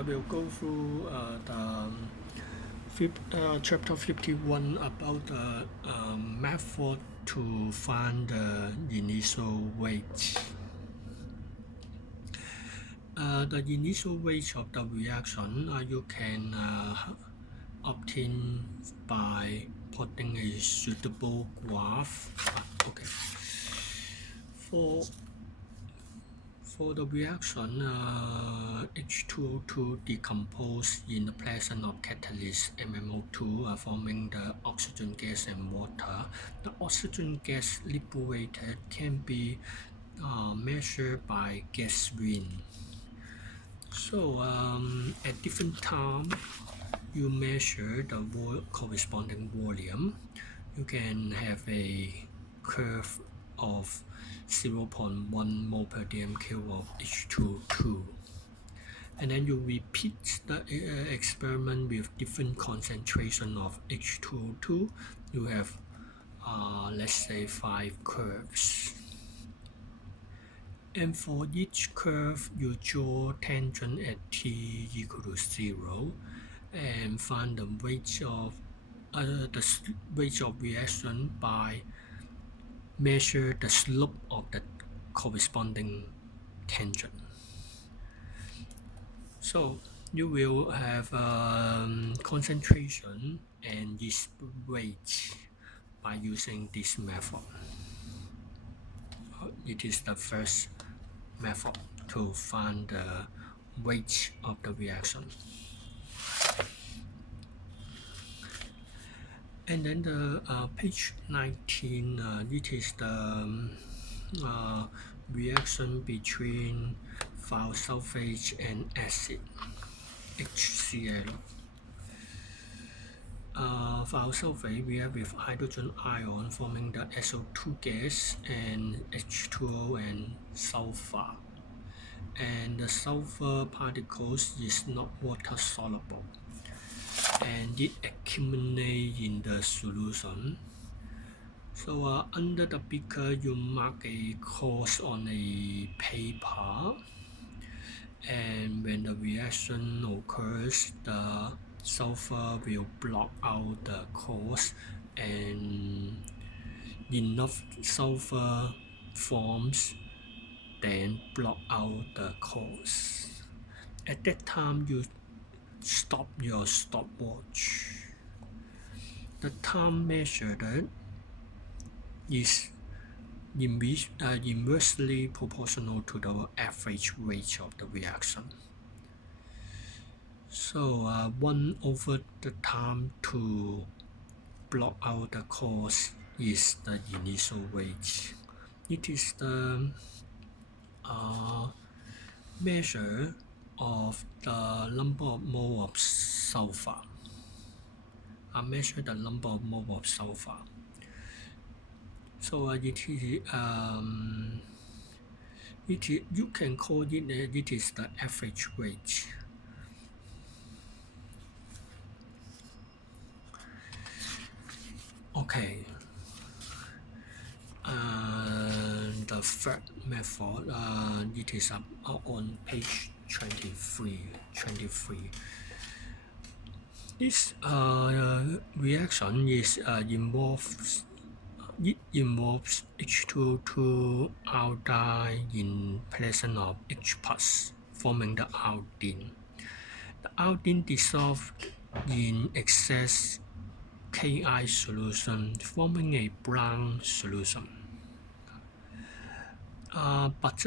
I will go through chapter 51 about the method to find the initial weight. The initial weight of the reaction you can obtain by plotting a suitable graph. Okay. For the reaction, H2O2 decompose in the presence of catalyst MMO2 forming the oxygen gas and water. The oxygen gas liberated can be measured by gas ring. So at different time, you measure the corresponding volume. You can have a curve of 0.1 mole per dm³ of H2O2. And then you repeat the experiment with different concentration of H2O2. You have, let's say, 5 curves. And for each curve, you draw tangent at t equal to 0 and find the rate of reaction by measure the slope of the corresponding tangent. So you will have concentration and its rate by using this method. It is the first method to find the weight of the reaction. And then the page 19, it is the reaction between thiosulfate and acid, HCl. Thiosulfate react with hydrogen ion forming the SO2 gas and H2O and sulfur. And the sulfur particles is not water soluble, and it accumulates in the solution. So under the beaker, you mark a course on a paper, and when the reaction occurs, the sulfur will block out the course, and enough sulfur forms, then block out the course. At that time, you stop your stopwatch. The time measured is inversely proportional to the average rate of the reaction. So 1 over the time to block out the course is the initial rate. It is the measure of the number of mole of sulfur. I measure the number of mole of sulfur. So you can call it is the average rate. Okay. The third method, it is on page 23. This reaction involves H2O2 iodide in presence of H+, forming the iodine. The iodine dissolved in excess Ki solution, forming a brown solution. But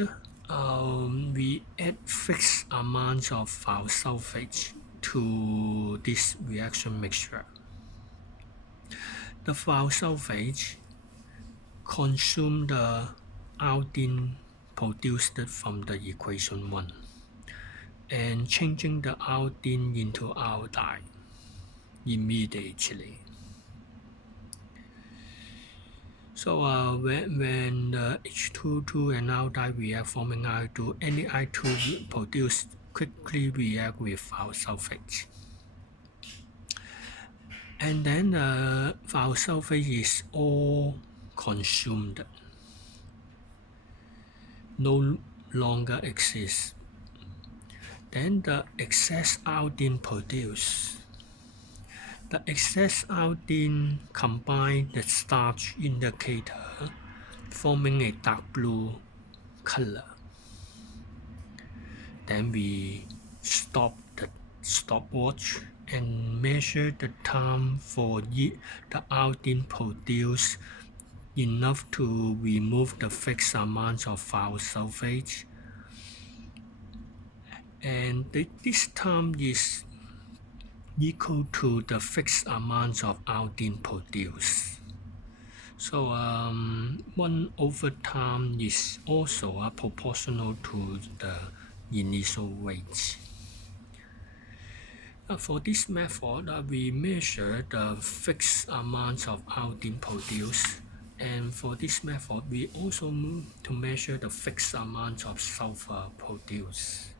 we add fixed amounts of thiosulfate to this reaction mixture. The thiosulfate consume the iodine produced from the equation 1 and changing the iodine into iodide immediately. So when the H2O2 and iodide react forming I2, any I2 produced quickly react with thiosulfate. And then the thiosulfate is all consumed, no longer exists. Then the excess iodine produced. The excess iodine combines the starch indicator, forming a dark blue color. Then we stop the stopwatch and measure the time for the iodine produced enough to remove the fixed amount of thiosulfate. And this time is equal to the fixed amount of iodine produced. So 1/time is also proportional to the initial weight. For this method, we measure the fixed amount of iodine produced, and for this method, we also move to measure the fixed amount of sulfur produced.